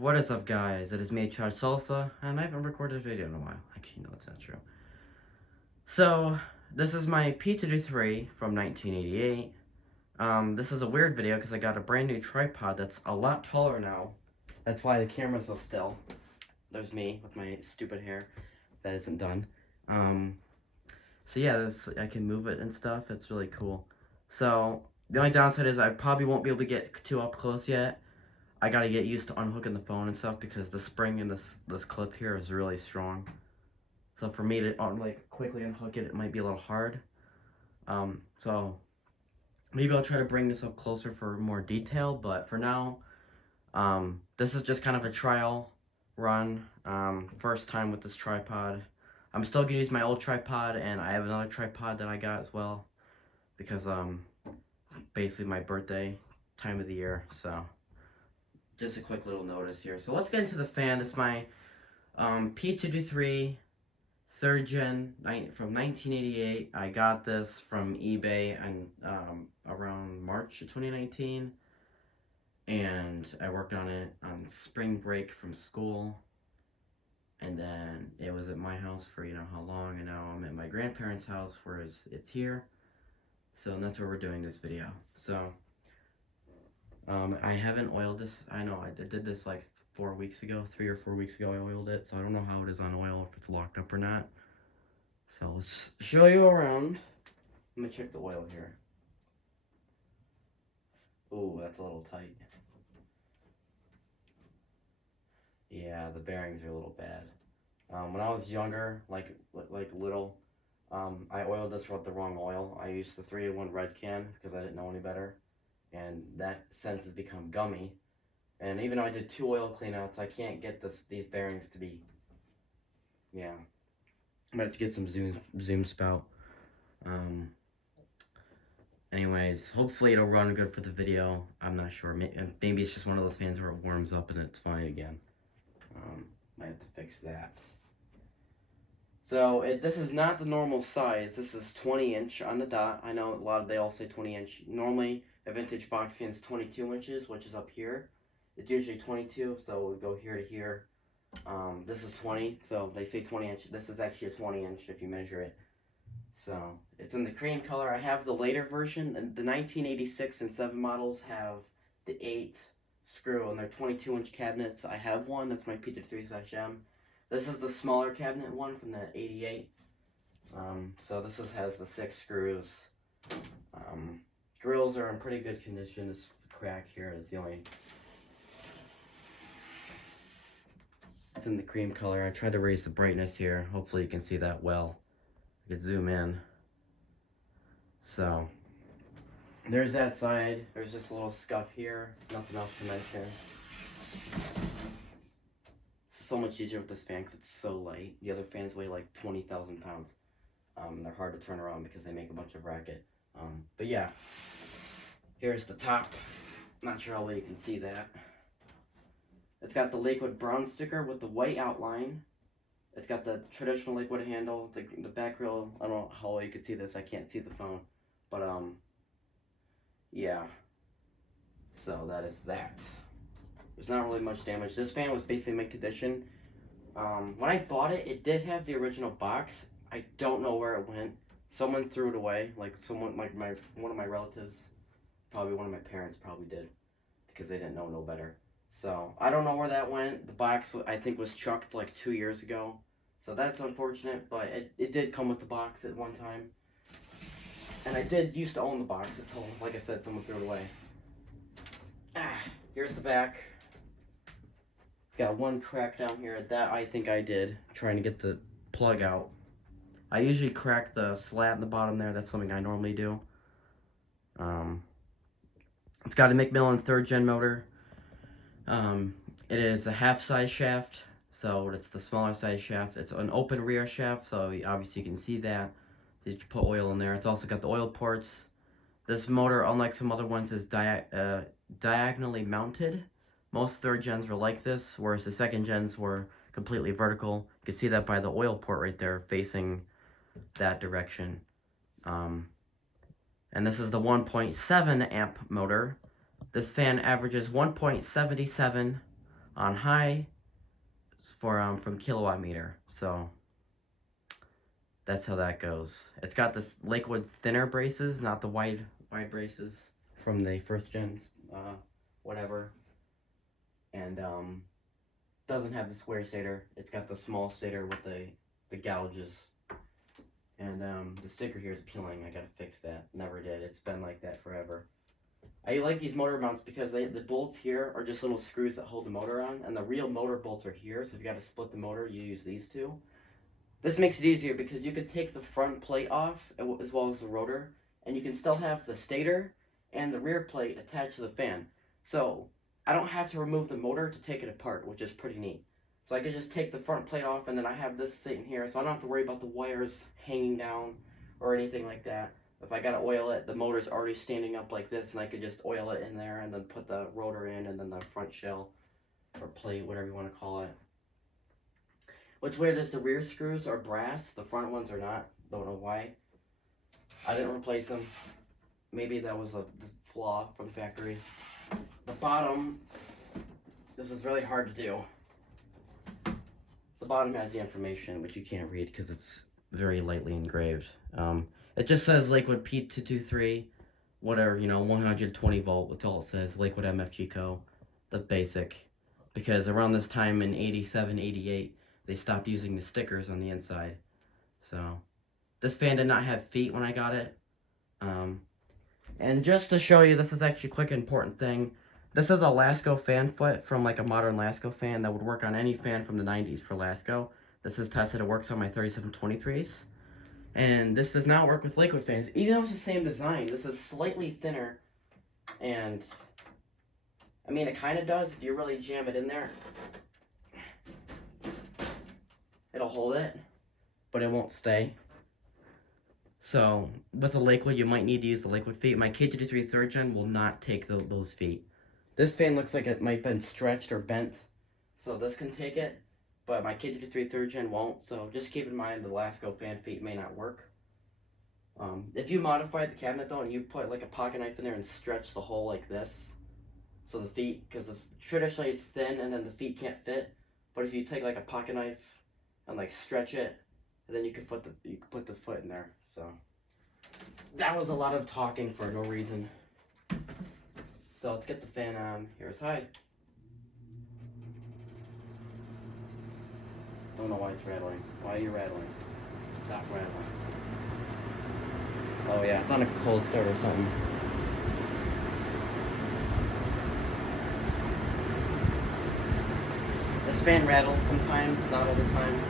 What is up, guys? It is me, Chad Salsa, and I haven't recorded a video in a while. Actually, no, that's not true. So, this is my P-223 from 1988. This is a weird video because I got a brand new tripod that's a lot taller now. That's why the camera's so still. There's me with my stupid hair that isn't done. So yeah, I can move it and stuff. It's really cool. So, the only downside is I probably won't be able to get too up close yet. I gotta get used to unhooking the phone and stuff because the spring in this clip here is really strong. So for me to quickly unhook it, it might be a little hard. So maybe I'll try to bring this up closer for more detail. But for now, this is just kind of a trial run. First time with this tripod. I'm still gonna use my old tripod, and I have another tripod that I got as well because basically my birthday time of the year. So. Just a quick little notice here. So let's get into the fan. It's my P-223 3rd gen from 1988. I got this from eBay and around March of 2019. And I worked on it on spring break from school. And then it was at my house for you know how long. And now I'm at my grandparents' house where it's here. So that's where we're doing this video. So I haven't oiled this. I know I did this like 4 weeks ago, 3 or 4 weeks ago I oiled it, so I don't know how it is on oil, if it's locked up or not. So let's show you around. I'm gonna check the oil here. Ooh, that's a little tight. Yeah, the bearings are a little bad. When I was younger, like little, I oiled this with the wrong oil. I used the 3-in-1 red can because I didn't know any better. And that since has become gummy. And even though I did 2 oil cleanouts, I can't get these bearings to be, yeah. I'm gonna have to get some zoom spout. Anyways, hopefully it'll run good for the video. I'm not sure. Maybe it's just one of those fans where it warms up and it's fine again. Might have to fix that. So this is not the normal size. This is 20-inch on the dot. I know they all say 20-inch. Normally, a vintage box fan is 22 inches, which is up here. It's usually 22, so we go here to here. This is 20, so they say 20-inch. This is actually a 20-inch if you measure it. So it's in the cream color. I have the later version. The 1986 and 7 models have the 8 screw, and they're 22-inch cabinets. I have one. That's my P-223/M. This is the smaller cabinet one from the 88. So this has the 6 screws. Grills are in pretty good condition. This crack here is the only. It's in the cream color. I tried to raise the brightness here. Hopefully you can see that well. I could zoom in. So there's that side. There's just a little scuff here. Nothing else to mention. It's so much easier with this fan because it's so light. The other fans weigh like 20,000 pounds. They're hard to turn around because they make a bunch of racket. But yeah, here's the top. Not sure how well you can see that. It's got the Lakewood brown sticker with the white outline. It's got the traditional Lakewood handle. The back grill, I don't know how well you can see this. I can't see the phone. But, yeah. So that is that. There's not really much damage. This fan was basically mint condition. When I bought it, it did have the original box. I don't know where it went. Someone threw it away. Like someone, one of my relatives, probably one of my parents probably did, because they didn't know no better. So I don't know where that went. The box I think was chucked like 2 years ago. So that's unfortunate, but it did come with the box at one time. And I did used to own the box until, like I said, someone threw it away. Here's the back. It's got one crack down here. That I think I did, trying to get the plug out. I usually crack the slat in the bottom there. That's something I normally do. It's got a Macmillan 3rd gen motor. It is a half-size shaft, so it's the smaller size shaft. It's an open rear shaft, so obviously you can see that. You put oil in there. It's also got the oil ports. This motor, unlike some other ones, is diagonally mounted. Most 3rd gens were like this, whereas the 2nd gens were completely vertical. You can see that by the oil port right there facing that direction. And this is the 1.7 amp motor. This fan averages 1.77 On high for from kilowatt meter. So that's how that goes. It's got the Lakewood thinner braces, not the wide braces from the first gens, whatever. And doesn't have the square stator. It's got the small stator with the gouges. And the sticker here is peeling. I gotta fix that. Never did. It's been like that forever. I like these motor mounts because the bolts here are just little screws that hold the motor on, and the real motor bolts are here. So if you got to split the motor, you use these two. This makes it easier because you could take the front plate off as well as the rotor, and you can still have the stator and the rear plate attached to the fan. So I don't have to remove the motor to take it apart, which is pretty neat. So I could just take the front plate off, and then I have this sitting here, so I don't have to worry about the wires hanging down or anything like that. If I gotta oil it, the motor's already standing up like this, and I could just oil it in there and then put the rotor in and then the front shell or plate, whatever you want to call it. What's weird is the rear screws are brass, the front ones are not. Don't know why. I didn't replace them. Maybe that was a flaw from the factory. The bottom, this is really hard to do. The bottom has the information, which you can't read because it's very lightly engraved. It just says Lakewood P-223, whatever, 120 volt, that's all it says, Lakewood MFG Co., the basic. Because around this time in 87, 88, they stopped using the stickers on the inside. So, this fan did not have feet when I got it. And just to show you, this is actually a quick important thing. This is a Lasco fan foot from like a modern Lasco fan that would work on any fan from the 90s for Lasco. This is tested, it works on my 3723s. And this does not work with Lakewood fans. Even though it's the same design, this is slightly thinner. And, I mean, it kind of does if you really jam it in there. It'll hold it, but it won't stay. So, with a Lakewood, you might need to use the Lakewood feet. My K223 3rd gen will not take those feet. This fan looks like it might have been stretched or bent, so this can take it. But my K223 3rd gen won't, so just keep in mind the Lasco fan feet may not work. If you modify the cabinet though, and you put like a pocket knife in there and stretch the hole like this, so the feet, because traditionally it's thin and then the feet can't fit, but if you take like a pocket knife and like stretch it, and then you can put the foot in there. So that was a lot of talking for no reason. So let's get the fan on. Here's high. Don't know why it's rattling. Why are you rattling? Stop rattling. Oh yeah, it's on a cold start or something. This fan rattles sometimes, not all the time.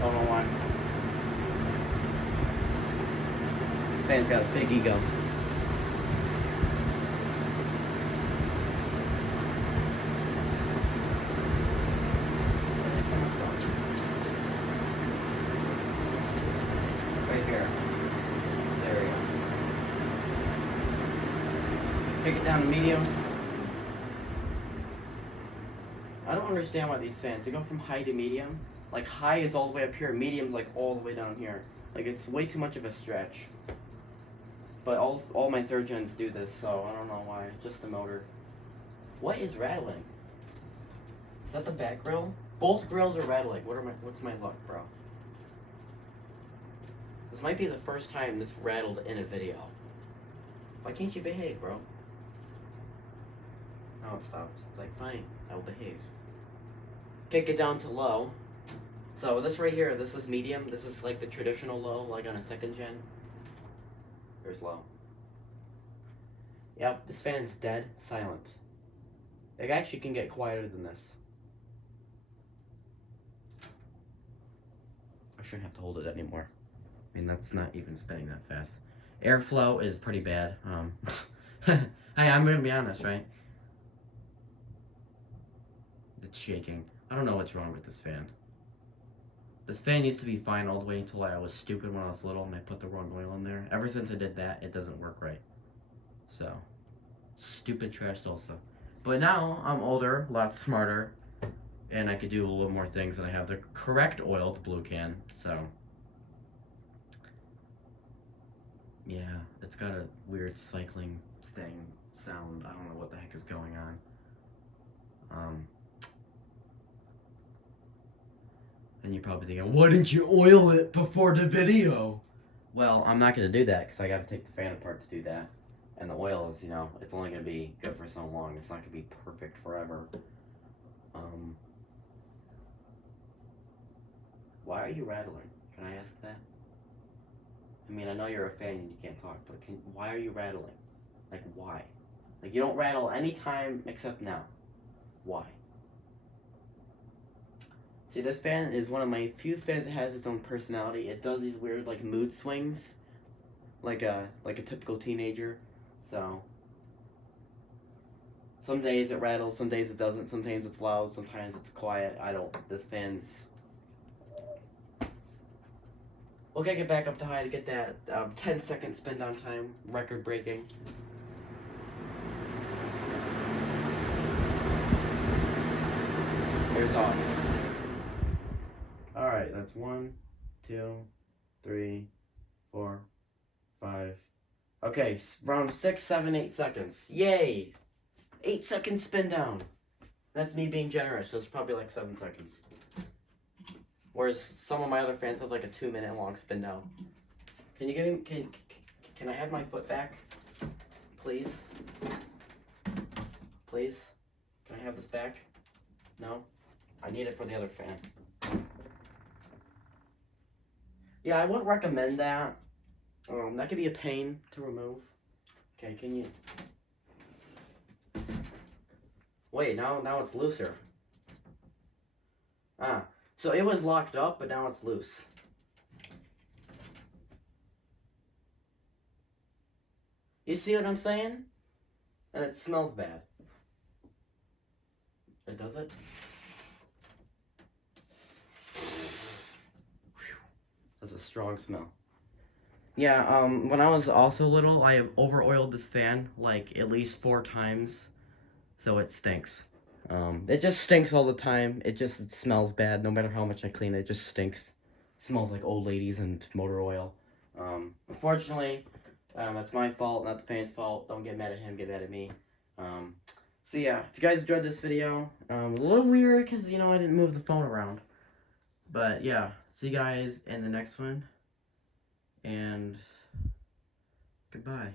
Don't know why. This fan's got a big ego. Right here. This area. Pick it down to medium. I don't understand why these fans, they go from high to medium. Like high is all the way up here, medium's like all the way down here. Like it's way too much of a stretch. But all my 3rd gens do this, so I don't know why. Just the motor. What is rattling? Is that the back grill? Both grills are rattling. What's my luck, bro? This might be the first time this rattled in a video. Why can't you behave, bro? Oh, it stopped. It's like, fine, I will behave. Kick it down to low. So this right here, this is medium. This is like the traditional low, like on a 2nd gen. Here's low. Yep, this fan's dead silent. It actually can get quieter than this. I shouldn't have to hold it anymore. I mean, that's not even spinning that fast. Airflow is pretty bad. Hey, I'm gonna be honest, right? It's shaking. I don't know what's wrong with this fan. This fan used to be fine all the way until I was stupid when I was little and I put the wrong oil in there. Ever since I did that, it doesn't work right. So, stupid trash also. But now, I'm older, a lot smarter, and I could do a little more things, and I have the correct oil, the blue can, so. Yeah, it's got a weird cycling thing, sound. I don't know what the heck is going on. And you're probably thinking, why didn't you oil it before the video? Well, I'm not going to do that because I got to take the fan apart to do that. And the oil is, you know, it's only going to be good for so long. It's not going to be perfect forever. Why are you rattling? Can I ask that? I mean, I know you're a fan and you can't talk, but why are you rattling? Like, why? Like, you don't rattle any time except now. Why? See, this fan is one of my few fans that has its own personality. It does these weird, like, mood swings, like a typical teenager. So, some days it rattles, some days it doesn't. Sometimes it's loud, sometimes it's quiet. This fan's... We'll get back up to high to get that 10-second spin down time, record breaking. Here's off. Alright, that's 1, 2, 3, 4, 5. Okay, around 6, 7, 8 seconds. Yay! 8 seconds spin down. That's me being generous, so it's probably like 7 seconds. Whereas some of my other fans have like a 2-minute long spin down. Can you give me, can I have my foot back? Please? Please? Can I have this back? No? I need it for the other fan. Yeah, I wouldn't recommend that. That could be a pain to remove. Okay, can you... Wait, now it's looser. Ah, so it was locked up, but now it's loose. You see what I'm saying? And it smells bad. It does it? That's a strong smell. Yeah, when I was also little, I over-oiled this fan, like, at least 4 times, so it stinks. It just stinks all the time. It smells bad, no matter how much I clean it, it just stinks. It smells like old ladies and motor oil. Unfortunately, that's my fault, not the fan's fault. Don't get mad at him, get mad at me. So yeah, if you guys enjoyed this video, a little weird, because, you know, I didn't move the phone around. But yeah, see you guys in the next one. And goodbye.